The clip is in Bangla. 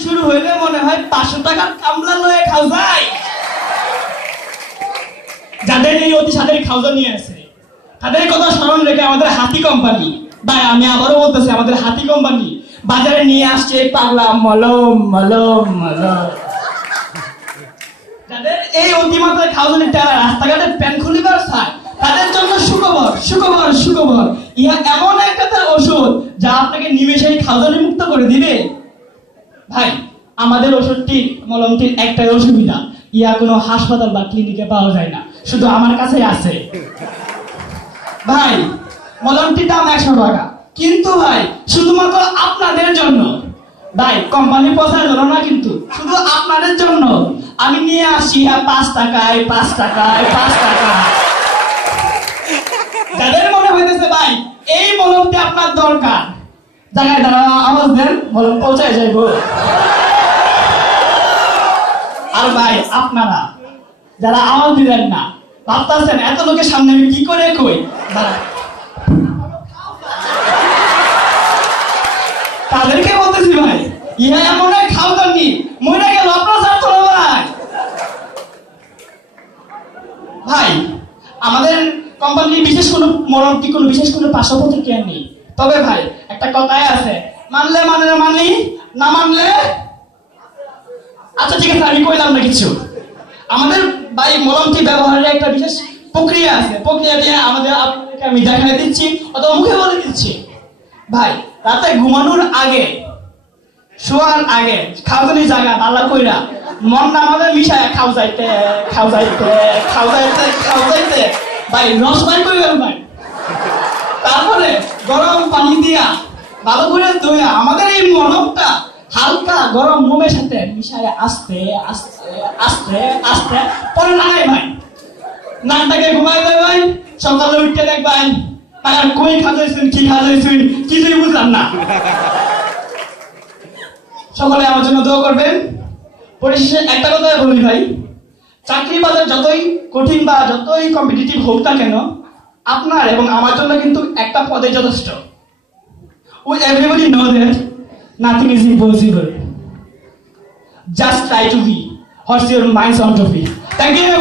শুরু হইলে মনে হয় 500 টাকার কামলা লয়ে খাও যায়। যাদের এই অতি সাদের খাওয়া নিয়ে আছে তাদের কথা স্মরণ রেখে আমাদের হাতি কোম্পানি, ভাই আমি আবারও বলতেছি, আমাদের হাতি কোম্পানি বাজারে নিয়ে আসছে পাগলা মলম মলম মলম। যাদের এই অতিমাত্রায় খাওয়ানোর টাকা রাস্তাঘাটে প্যান খুলিবার চায় তাদের জন্য সুখবর সুখবর সুখবর, ইহা এমন একটা ওষুধ যা আপনাকে নিমেষেই খাওয়ানো মুক্ত করে দিবে। ভাই আমাদের ওষুধটি মলমটির একটাই অসুবিধা, ইয়া কোনো হাসপাতাল বা ক্লিনিকে পাওয়া যায় না, শুধু আমার কাছে আছে। ভাই মলমটির দাম 100 টাকা, কিন্তু ভাই শুধুমাত্র আপনাদের জন্য, ভাই কোম্পানি পয়সার জন্য না, কিন্তু শুধু আপনাদের জন্য আমি নিয়ে আসি 5 টাকায় 5 টাকায় 5 টাকা। যাদের মনে হইতেছে ভাই এই মলমটি আপনার দরকার, জায়গায় দাঁড়া আওয়াজ দেন, মলম পৌঁছায় যাইব। আর ভাই আপনারা যারা আওয়াজ দিলেন না, ভাবতেছেন এত লোকের সামনে আমি কি করে কই, তাদেরকে বলতেছি ভাই ইহা এমন এক খাওয়ানি মরে গেল আপনার স্বার্থ ভাই। ভাই আমাদের কোম্পানির বিশেষ কোনো মলমটি কোনো বিশেষ কোনো পার্শ্ব প্রতিক্রিয়া নেই, তবে ভাই একটা কথাই আছে, মানলে মানি, না মানলে আচ্ছা ঠিক আছে আমি কইলাম না কিছু। আমাদের ভাই মলমটি ব্যবহারের একটা বিশেষ প্রক্রিয়া আছে, প্রক্রিয়া দিয়ে আপনাদেরকে আমি দেখাই দিচ্ছি অথবা মুখে বলে দিচ্ছি। ভাই রাতে ঘুমানোর আগে, শোয়ার আগে খাওয়ানি জায়গা আল্লাহ কইরা মন নামাবে মিশায় খাও যাইতে ভাই রস বাই করবেন ভাই, তারপরে গরম পানি দিয়া ভালো করে ধুইয়া আমাদের এই মলমটা হালকা গরম মোমের সাথে মিশায় আস্তে আস্তে আস্তে আস্তে পরে লাগাই ভাই, নাকটাকে ঘুমাই দেয় ভাই, সকালে উঠতে দেখবেন আর কই খাওয়াইছেন কি খাওয়াইছেন কিছুই বুঝলাম না। সকলে আমার জন্য দোয়া করবেন। পরিশেষে একটা কথা বলি ভাই, চাকরি বাজার যতই কঠিন বা যতই কম্পিটিটিভ হোক না কেন, আপনার এবং আমার জন্য কিন্তু একটা পদে যথেষ্ট। We everybody know that nothing is impossible. Just try to be. What's your mind's on to be? Thank you.